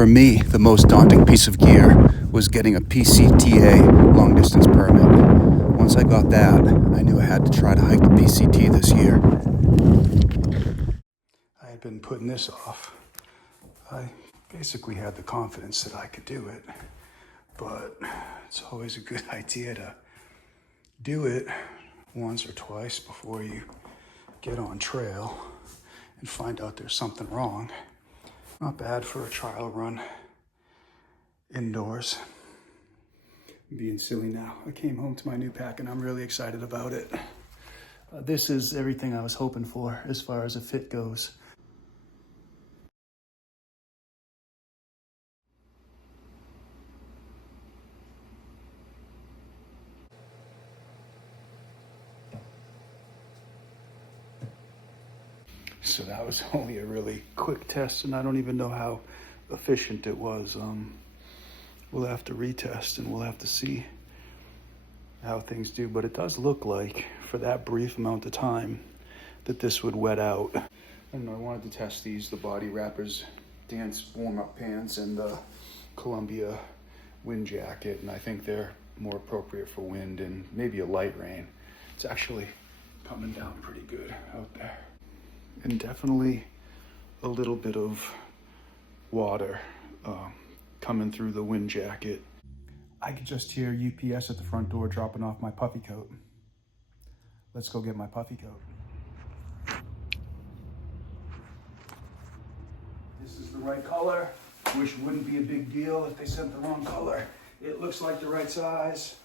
For me, the most daunting piece of gear was getting a PCTA long distance permit. Once I got that, I knew I had to try to hike the PCT this year. I had been putting this off. I basically had the confidence that I could do it, but it's always a good idea to do it once or twice before you get on trail and find out there's something wrong. Not bad for a trial run indoors. I'm being silly now. I came home to my new pack and I'm really excited about it. This is everything I was hoping for as far as a fit goes. So that was only a really quick test, and I don't even know how efficient it was. We'll have to retest and we'll have to see how things do, but it does look like for that brief amount of time that this would wet out. I don't know, I wanted to test these, the Body Wrappers dance warm-up pants and the Columbia wind jacket, and I think they're more appropriate for wind and maybe a light rain. It's actually coming down pretty good out there. And definitely a little bit of water coming through the wind jacket. I could just hear UPS at the front door dropping off my puffy coat. Let's go get my puffy coat. This is the right color. Wish it wouldn't be a big deal if they sent the wrong color. It looks like the right size.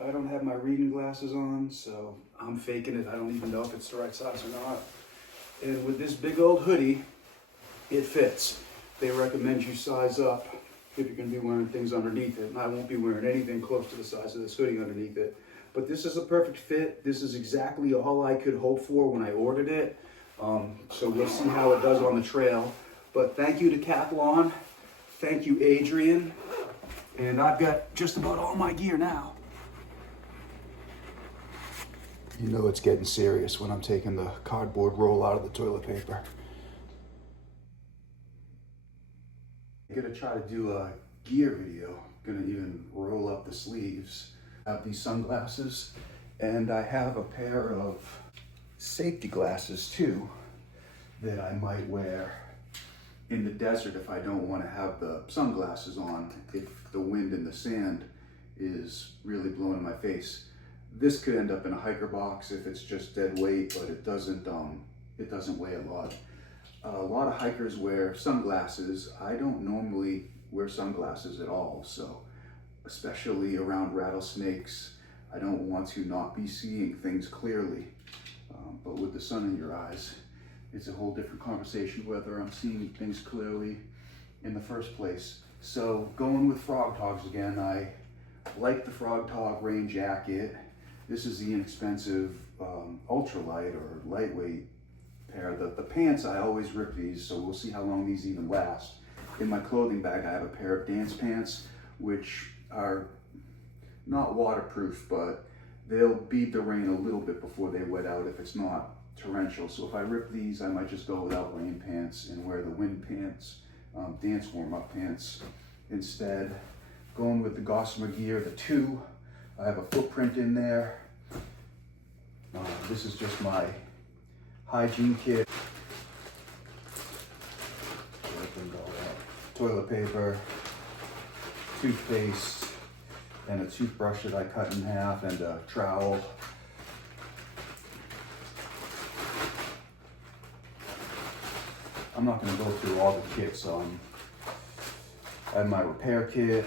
I don't have my reading glasses on, so I'm faking it. I don't even know if it's the right size or not. And with this big old hoodie, it fits. They recommend you size up if you're gonna be wearing things underneath it. And I won't be wearing anything close to the size of this hoodie underneath it. But this is a perfect fit. This is exactly all I could hope for when I ordered it. So we'll see how it does on the trail. But thank you to Decathlon. Thank you, Adrian. And I've got just about all my gear now. You know it's getting serious when I'm taking the cardboard roll out of the toilet paper. I'm gonna try to do a gear video. Gonna even roll up the sleeves. I have these sunglasses, and I have a pair of safety glasses too that I might wear in the desert if I don't want to have the sunglasses on, if the wind and the sand is really blowing in my face. This could end up in a hiker box if it's just dead weight, but it doesn't weigh a lot. A lot of hikers wear sunglasses. I don't normally wear sunglasses at all, so especially around rattlesnakes, I don't want to not be seeing things clearly. But with the sun in your eyes, it's a whole different conversation whether I'm seeing things clearly in the first place. So going with Frog Togs again, I like the Frog Tog rain jacket. This is the inexpensive ultralight or lightweight pair. The pants, I always rip these, so we'll see how long these even last. In my clothing bag, I have a pair of dance pants, which are not waterproof, but they'll beat the rain a little bit before they wet out if it's not torrential. So if I rip these, I might just go without rain pants and wear the wind pants, dance warm-up pants instead. Going with the Gossamer gear, the 2. I have a footprint in there. This is just my hygiene kit. Toilet paper, toothpaste, and a toothbrush that I cut in half, and a trowel. I'm not going to go through all the kits. I have my repair kit.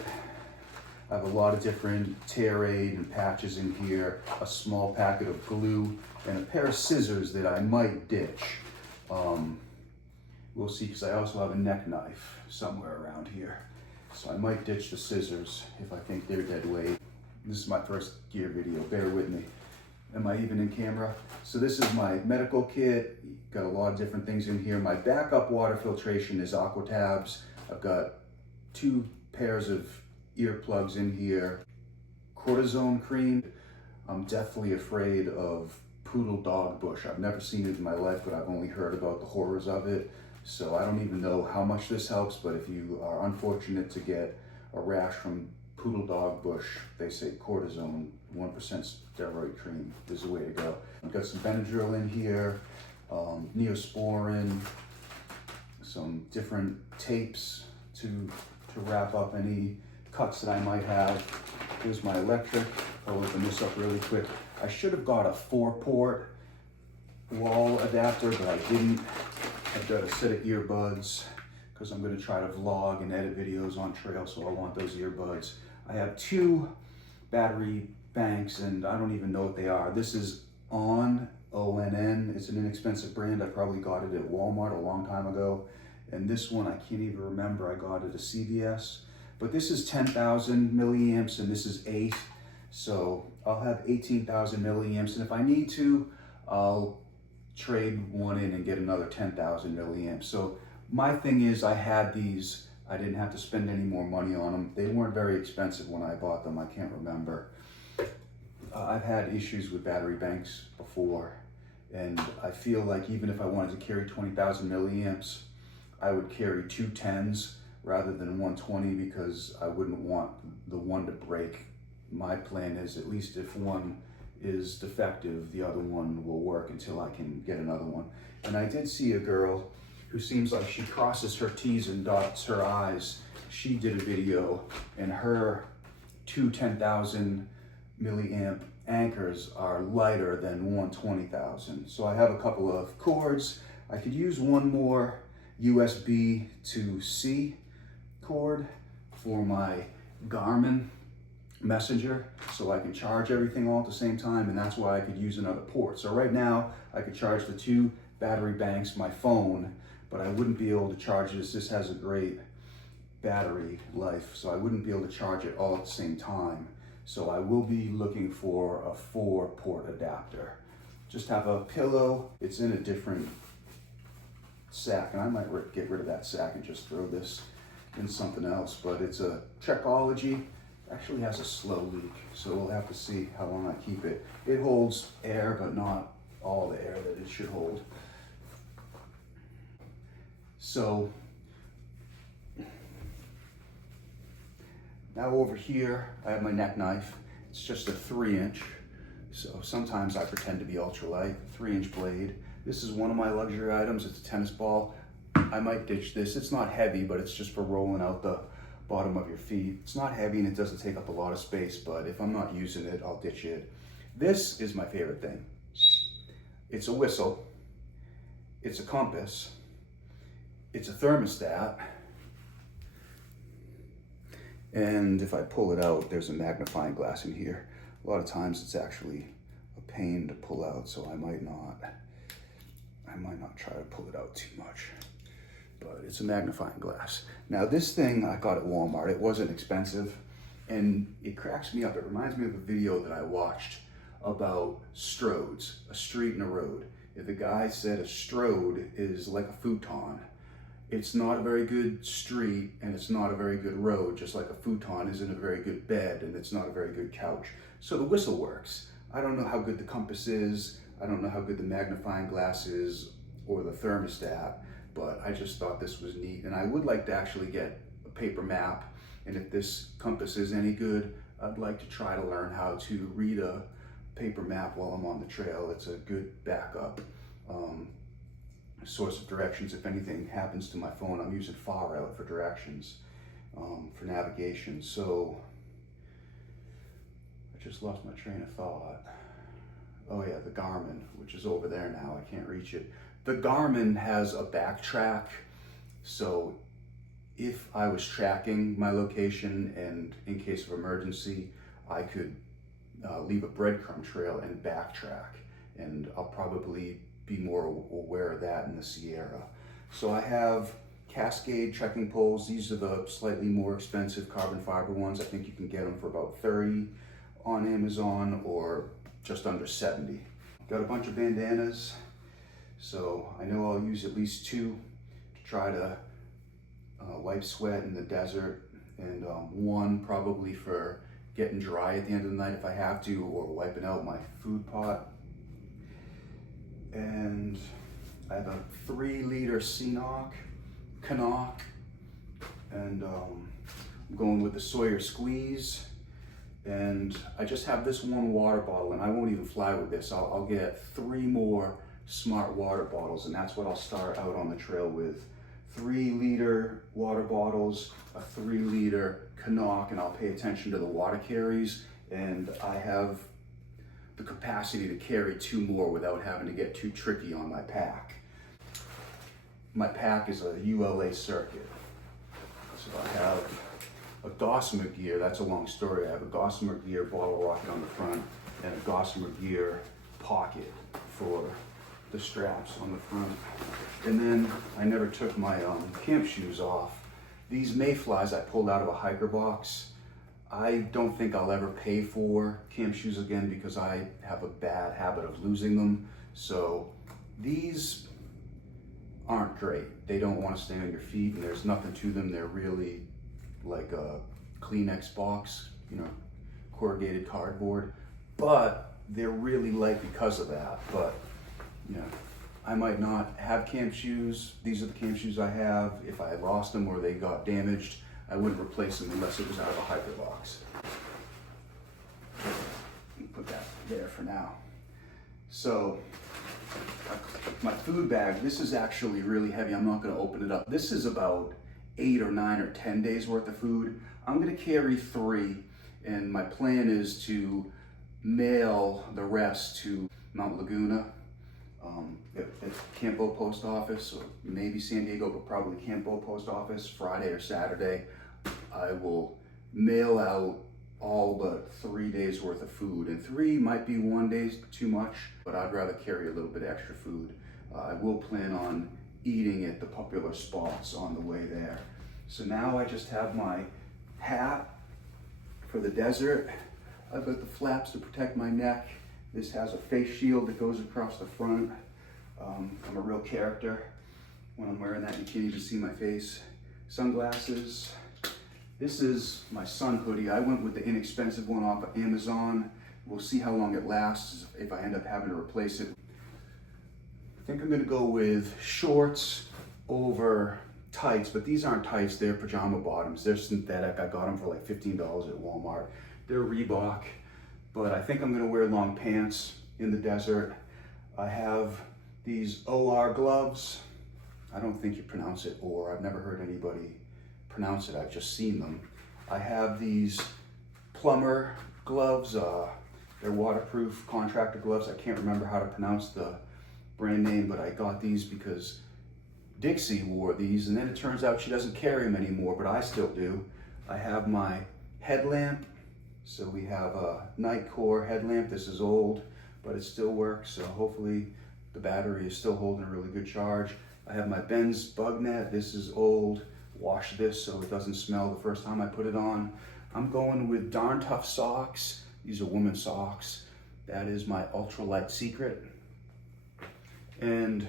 I have a lot of different tear aid and patches in here, a small packet of glue, and a pair of scissors that I might ditch. We'll see, because I also have a neck knife somewhere around here. So I might ditch the scissors if I think they're dead weight. This is my first gear video, bear with me. Am I even in camera? So this is my medical kit. Got a lot of different things in here. My backup water filtration is Aqua Tabs. I've got 2 pairs of earplugs in here. Cortisone cream. I'm deathly afraid of poodle dog bush. I've never seen it in my life, but I've only heard about the horrors of it. So I don't even know how much this helps, but if you are unfortunate to get a rash from poodle dog bush, they say cortisone, 1% steroid cream is the way to go. I've got some Benadryl in here, Neosporin, some different tapes to wrap up any cuts that I might have. Here's my electric. I'll open this up really quick. I should have got a 4-port wall adapter, but I didn't. I've got a set of earbuds because I'm going to try to vlog and edit videos on trail, so I want those earbuds. I have 2 battery banks, and I don't even know what they are. This is ONN. It's an inexpensive brand. I probably got it at Walmart a long time ago. And this one, I can't even remember. I got it at CVS. But this is 10,000 milliamps, and this is 8. So I'll have 18,000 milliamps. And if I need to, I'll trade one in and get another 10,000 milliamps. So my thing is, I had these. I didn't have to spend any more money on them. They weren't very expensive when I bought them. I can't remember. I've had issues with battery banks before, and I feel like even if I wanted to carry 20,000 milliamps, I would carry 2 10s rather than 120 because I wouldn't want the one to break. My plan is, at least if one is defective, the other one will work until I can get another one. And I did see a girl who seems like she crosses her T's and dots her I's. She did a video, and her 2 10,000 milliamp anchors are lighter than 120,000. So I have a couple of cords. I could use one more USB to C cord for my Garmin messenger so I can charge everything all at the same time, and that's why I could use another port. So right now I could charge the 2 battery banks, my phone, but I wouldn't be able to charge this. This has a great battery life, so I wouldn't be able to charge it all at the same time. So I will be looking for a 4-port adapter. Just have a pillow. It's in a different sack, and I might get rid of that sack and just throw this in something else, but it's a Trekology. Actually has a slow leak, so we'll have to see how long I keep it. It holds air, but not all the air that it should hold. So now over here, I have my neck knife. It's just a 3-inch. So sometimes I pretend to be ultralight, 3-inch blade. This is one of my luxury items. It's a tennis ball. I might ditch this. It's not heavy, but it's just for rolling out the bottom of your feet. It's not heavy and it doesn't take up a lot of space, but if I'm not using it, I'll ditch it. This is my favorite thing. It's a whistle. It's a compass. It's a thermostat. And if I pull it out, there's a magnifying glass in here. A lot of times it's actually a pain to pull out, so I might not try to pull it out too much. But it's a magnifying glass. Now this thing I got at Walmart. It wasn't expensive, and it cracks me up. It reminds me of a video that I watched about stroads, a street and a road. If the guy said a strode is like a futon, it's not a very good street and it's not a very good road, just like a futon isn't a very good bed and it's not a very good couch. So the whistle works. I don't know how good the compass is. I don't know how good the magnifying glass is or the thermostat, but I just thought this was neat. And I would like to actually get a paper map. And if this compass is any good, I'd like to try to learn how to read a paper map while I'm on the trail. It's a good backup source of directions. If anything happens to my phone, I'm using Far Out for directions, for navigation. So I just lost my train of thought. Oh yeah, the Garmin, which is over there now. I can't reach it. The Garmin has a backtrack, so if I was tracking my location and in case of emergency, I could leave a breadcrumb trail and backtrack, and I'll probably be more aware of that in the Sierra. So I have Cascade trekking poles. These are the slightly more expensive carbon fiber ones. I think you can get them for about 30 on Amazon or just under 70. Got a bunch of bandanas, so I know I'll use at least 2 to try to wipe sweat in the desert, and 1 probably for getting dry at the end of the night if I have to, or wiping out my food pot. And I have a 3-liter Canuck, and I'm going with the Sawyer Squeeze. And I just have this one water bottle, and I won't even fly with this. I'll get 3 more smart water bottles, and that's what I'll start out on the trail with. 3-liter water bottles, a 3-liter Canuck, and I'll pay attention to the water carries, and I have the capacity to carry 2 more without having to get too tricky on my pack. My pack is a ULA circuit. So I have a Gossamer Gear, that's a long story. I have a Gossamer Gear bottle rocket on the front and a Gossamer Gear pocket for the straps on the front. And then I never took my camp shoes off. These mayflies I pulled out of a hiker box. I don't think I'll ever pay for camp shoes again because I have a bad habit of losing them. So these aren't great. They don't want to stay on your feet, and there's nothing to them. They're really like a Kleenex box, you know, corrugated cardboard, but they're really light because of that. But you know, I might not have camp shoes. These are the camp shoes I have. If I lost them or they got damaged, I wouldn't replace them unless it was out of a hiker box. Put that there for now. So my food bag, this is actually really heavy. I'm not going to open it up. This is about 8 or 9 or 10 days worth of food. I'm going to carry 3, and my plan is to mail the rest to Mount Laguna at Campo Post Office, or maybe San Diego, but probably Campo Post Office, Friday or Saturday. I will mail out all but 3 days worth of food, and 3 might be 1 day too much, but I'd rather carry a little bit extra food. I will plan on eating at the popular spots on the way there. So now I just have my hat for the desert. I've got the flaps to protect my neck. This has a face shield that goes across the front. I'm a real character when I'm wearing that. You can't even see my face. Sunglasses. This is my sun hoodie. I went with the inexpensive one off of Amazon. We'll see how long it lasts if I end up having to replace it. I think I'm gonna go with shorts over tights, but these aren't tights, they're pajama bottoms. They're synthetic. I got them for like $15 at Walmart. They're Reebok, but I think I'm gonna wear long pants in the desert. I have these OR gloves. I don't think you pronounce it or. I've never heard anybody pronounce it, I've just seen them. I have these plumber gloves. They're waterproof contractor gloves. I can't remember how to pronounce the brand name, but I got these because Dixie wore these, and then it turns out she doesn't carry them anymore, but I still do. I have my headlamp. So we have a Nightcore headlamp. This is old, but it still works, so hopefully the battery is still holding a really good charge. I have my Benz bug net. This is old. Wash this so it doesn't smell the first time I put it on. I'm going with Darn Tough socks. These are women's socks. That is my ultralight secret. And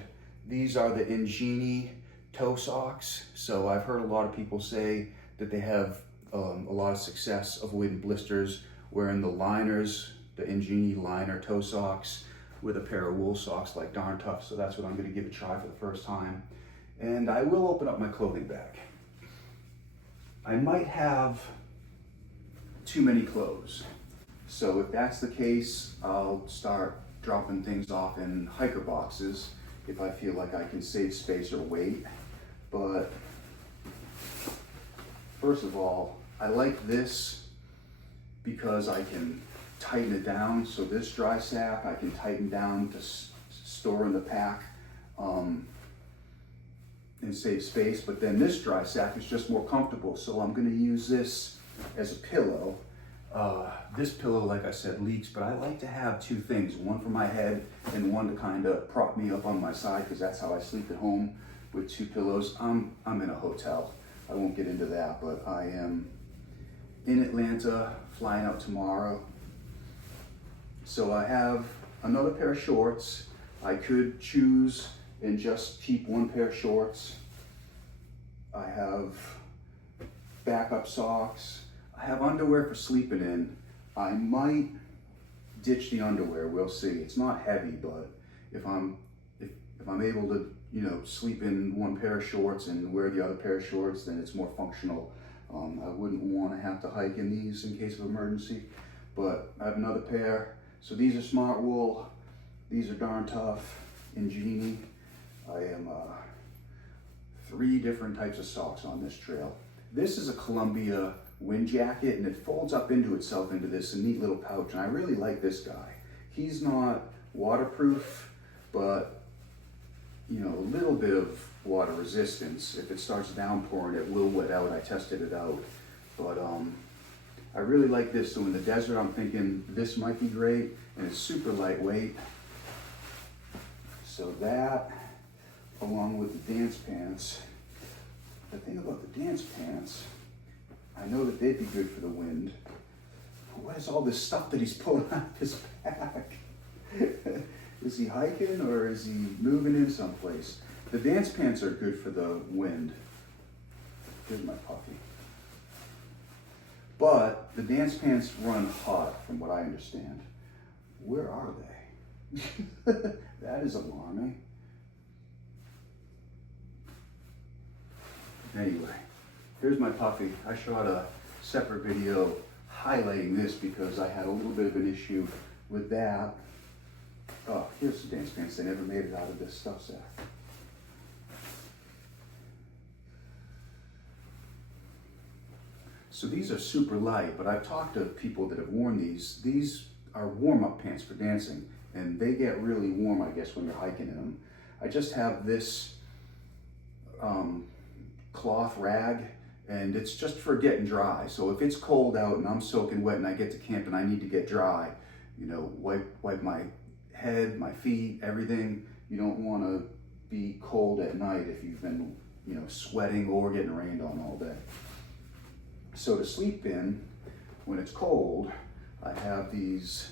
these are the Ingenie toe socks. So I've heard a lot of people say that they have a lot of success avoiding blisters wearing the liners, the Ingenie liner toe socks with a pair of wool socks like Darn Tough. So that's what I'm gonna give a try for the first time. And I will open up my clothing bag. I might have too many clothes. So if that's the case, I'll start dropping things off in hiker boxes if I feel like I can save space or weight. But first of all, I like this because I can tighten it down. So this dry sack I can tighten down to store in the pack and save space. But then this dry sack is just more comfortable. So I'm gonna use this as a pillow. This pillow, like I said, leaks, but I like to have 2 things, one for my head and one to kind of prop me up on my side, because that's how I sleep at home, with 2 pillows. I'm in a hotel. I won't get into that, but I am in Atlanta, flying out tomorrow. So I have another pair of shorts. I could choose and just keep 1 pair of shorts. I have backup socks. I have underwear for sleeping in. I might ditch the underwear, we'll see. It's not heavy, but if If I'm able to, you know, sleep in one pair of shorts and wear the other pair of shorts, then it's more functional. I wouldn't want to have to hike in these in case of emergency, but I have another pair. So these are smart wool. These are darn tough in Genie. I am 3 different types of socks on this trail. This is a Columbia wind jacket, and it folds up into itself into this neat little pouch, and I really like this guy. He's not waterproof, but you know, a little bit of water resistance. If it starts downpouring, it will wet out. I tested it out, but I really like this. So in the desert, I'm thinking this might be great, and it's super lightweight. So that, along with the dance pants. The thing about the dance pants, I know that they'd be good for the wind. What is all this stuff that he's pulling out of his back? Is he hiking or is he moving in someplace? The dance pants are good for the wind. Here's my puppy. But the dance pants run hot, from what I understand. Where are they? That is alarming. Anyway, here's my puppy. I shot a separate video highlighting this because I had a little bit of an issue with that. Oh, here's the dance pants. They never made it out of this stuff sack. So these are super light, but I've talked to people that have worn these. These are warm-up pants for dancing, and they get really warm, I guess, when you're hiking in them. I just have this cloth rag, and it's just for getting dry. So if it's cold out and I'm soaking wet and I get to camp and I need to get dry, you know, wipe my head, my feet, everything. You don't want to be cold at night if you've been, you know, sweating or getting rained on all day. So to sleep in when it's cold, I have these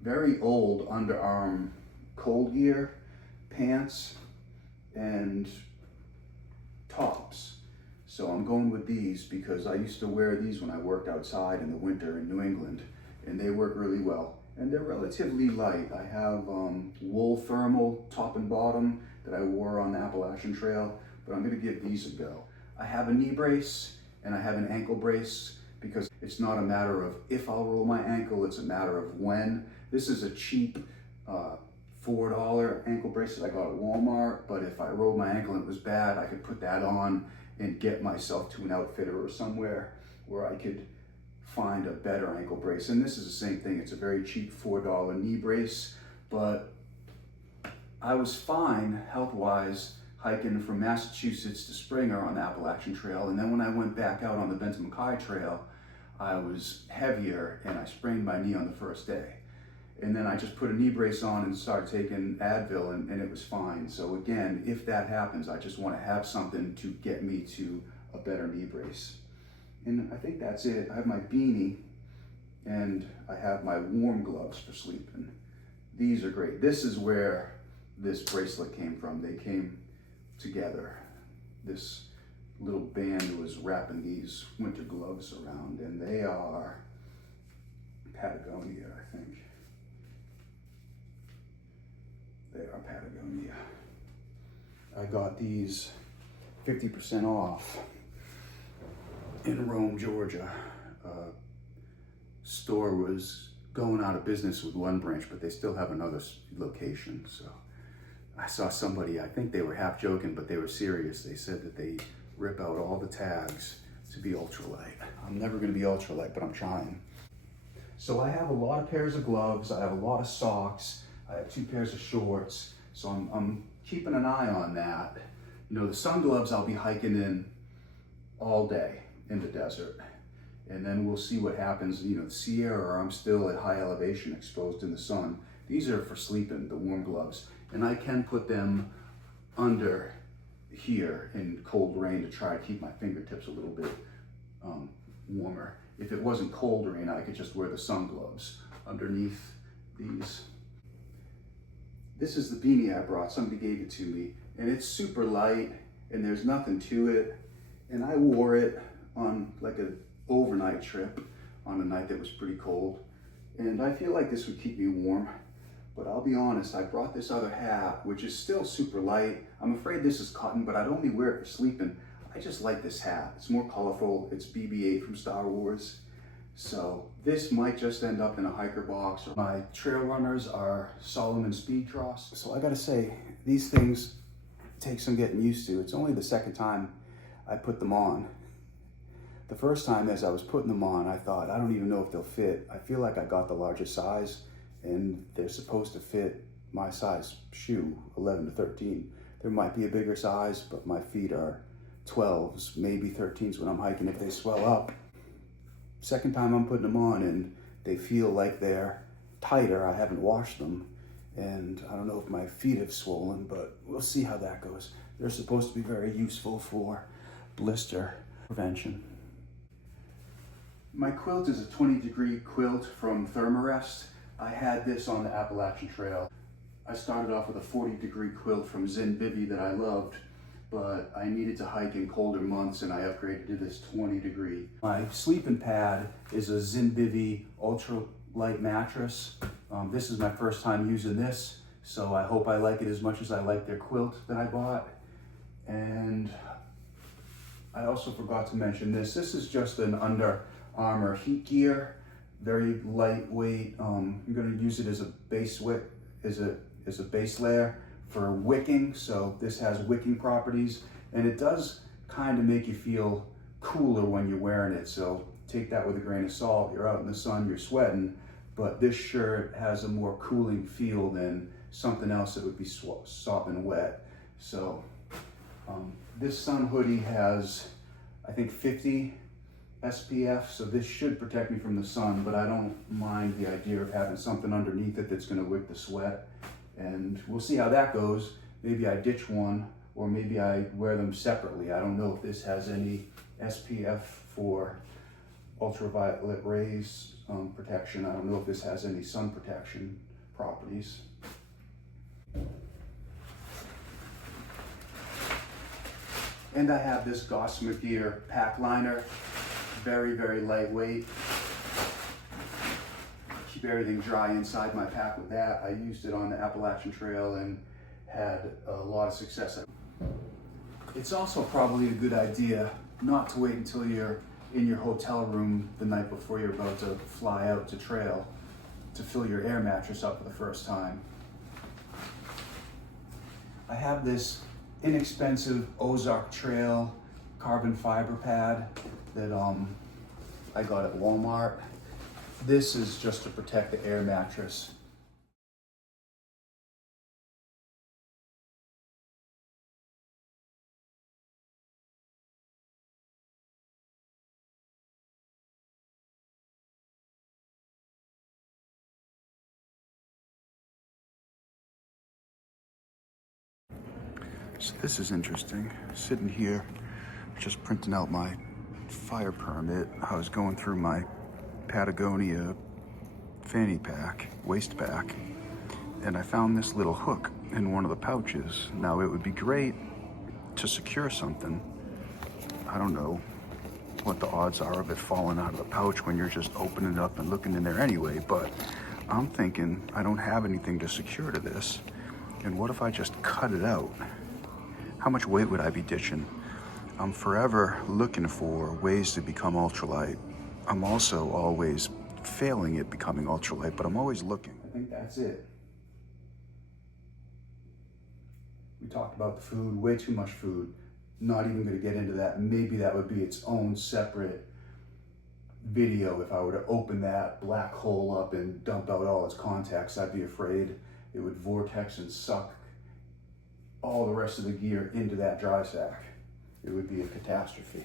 very old underarm cold gear pants and tops. So I'm going with these because I used to wear these when I worked outside in the winter in New England, and they work really well. And they're relatively light. I have wool thermal top and bottom that I wore on the Appalachian Trail, but I'm gonna give these a go. I have a knee brace and I have an ankle brace because it's not a matter of if I'll roll my ankle, it's a matter of when. This is a cheap $4 ankle brace that I got at Walmart, but if I rolled my ankle and it was bad, I could put that on and get myself to an outfitter or somewhere where I could find a better ankle brace. And this is the same thing. It's a very cheap $4 knee brace, but I was fine health-wise hiking from Massachusetts to Springer on the Appalachian Trail. And then when I went back out on the Benton MacKaye Trail, I was heavier and I sprained my knee on the first day. And then I just put a knee brace on and started taking Advil, and it was fine. So again, if that happens, I just want to have something to get me to a better knee brace. And I think that's it. I have my beanie and I have my warm gloves for sleeping. These are great. This is where this bracelet came from. They came together. This little band was wrapping these winter gloves around, and they are Patagonia, I think. They are Patagonia. I got these 50% off in Rome, Georgia. Store was going out of business with one branch, but they still have another location. So I saw somebody, I think they were half joking, but they were serious. They said that they rip out all the tags to be ultralight. I'm never gonna be ultralight, but I'm trying. So I have a lot of pairs of gloves. I have a lot of socks. I have 2 pairs of shorts. So I'm keeping an eye on that. You know, the sun gloves I'll be hiking in all day in the desert. And then we'll see what happens. You know, the Sierra, I'm still at high elevation exposed in the sun. These are for sleeping, the warm gloves. And I can put them under here in cold rain to try to keep my fingertips a little bit warmer. If it wasn't cold rain, I could just wear the sun gloves underneath these. This is the beanie I brought. Somebody gave it to me, and it's super light and there's nothing to it. And I wore it on like an overnight trip on a night that was pretty cold. And I feel like this would keep me warm. But I'll be honest, I brought this other hat, which is still super light. I'm afraid this is cotton, but I'd only wear it for sleeping. I just like this hat. It's more colorful. It's BB-8 from Star Wars. So this might just end up in a hiker box. My trail runners are Solomon Speed Cross. So I gotta say, these things take some getting used to. It's only the second time I put them on. The first time as I was putting them on, I thought, I don't even know if they'll fit. I feel like I got the largest size and they're supposed to fit my size shoe, 11 to 13. There might be a bigger size, but my feet are 12s, maybe 13s when I'm hiking if they swell up. Second time I'm putting them on and they feel like they're tighter. I haven't washed them and I don't know if my feet have swollen, but we'll see how that goes. They're supposed to be very useful for blister prevention. My quilt is a 20-degree quilt from Thermarest. I had this on the Appalachian Trail. I started off with a 40-degree quilt from Zinbivy that I loved, but I needed to hike in colder months and I upgraded to this 20-degree. My sleeping pad is a Zinbivy ultra light mattress. This is my first time using this, so I hope I like it as much as I like their quilt that I bought. And I also forgot to mention this. This is just an Under Armour heat gear, very lightweight. I'm going to use it as a base wick, as a base layer for wicking. So this has wicking properties, and it does kind of make you feel cooler when you're wearing it. So take that with a grain of salt. You're out in the sun, you're sweating, but this shirt has a more cooling feel than something else that would be sopping wet. So this sun hoodie has, I think, 50 SPF, so this should protect me from the sun, but I don't mind the idea of having something underneath it that's going to wick the sweat. And we'll see how that goes. Maybe I ditch one, or maybe I wear them separately. I don't know if this has any SPF for ultraviolet rays protection. I don't know if this has any sun protection properties. And I have this Gossamer Gear pack liner. Very, very lightweight. Keep everything dry inside my pack with that. I used it on the Appalachian Trail and had a lot of success. It's also probably a good idea not to wait until you're in your hotel room the night before you're about to fly out to trail to fill your air mattress up for the first time. I have this inexpensive Ozark Trail carbon fiber pad that I got at Walmart. This is just to protect the air mattress. So this is interesting. Sitting here, just printing out my fire permit. I was going through my Patagonia fanny pack, waist pack, and I found this little hook in one of the pouches. Now it would be great to secure something. I don't know what the odds are of it falling out of the pouch when you're just opening it up and looking in there anyway, but I'm thinking I don't have anything to secure to this, and what if I just cut it out? How much weight would I be ditching? I'm forever looking for ways to become ultralight. I'm also always failing at becoming ultralight, but I'm always looking. I think that's it. We talked about the food, way too much food. Not even gonna get into that. Maybe that would be its own separate video. If I were to open that black hole up and dump out all its contacts, I'd be afraid it would vortex and suck all the rest of the gear into that dry sack. It would be a catastrophe.